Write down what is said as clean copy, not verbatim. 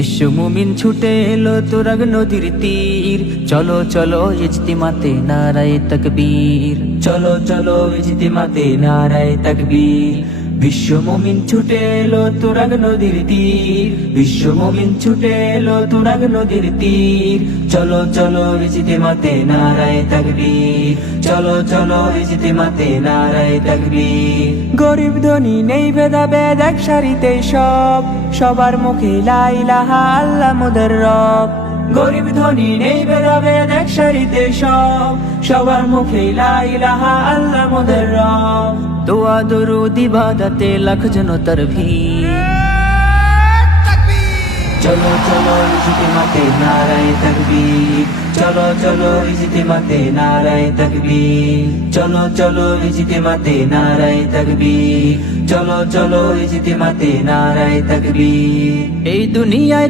বিশ্ব মুমিন ছুটে এলো তুরাগ নদীর তীর, চলো চলো ইজতিমাতে নারায়ে তাকবীর, চলো চলো ইজতিমাতে নারায়ে তাকবীর। বিশ্ব মুমিন ছুটে এলো তুরাগ নদীর তীর, বিশ্ব মুমিন ছুটে এলো তুরাগ নদীর তীর, চলো চলো ইজতিমাতে নারায়ে তাকবীর, চলো চলো ইজতিমাতে নারায়ে তাকবীর। গরিব ধনী নেই ভেদাভেদ এক সারিতে সব, সবার মুখে লা ইলাহা আল্লাহ মোদের রব। গরিব ধনী নেই ভেদাভেদ এক সারিতে সব, সবার মুখে লা ইলাহা আল্লাহ মোদের রব। দোয়া দরুদ ইবাদতে লাখ জনতার ভিড়, চলো চলো ইজতিমাতে নারায়ে তাকবীর, চলো চলো ইজতিমাতে নারায়ে তাকবীর, চলো চলো ইজতিমাতে নারায়ে তাকবীর, চলো চলো ইজতিমাতে নারায়ে তাকবীর। এই দুনিয়ায়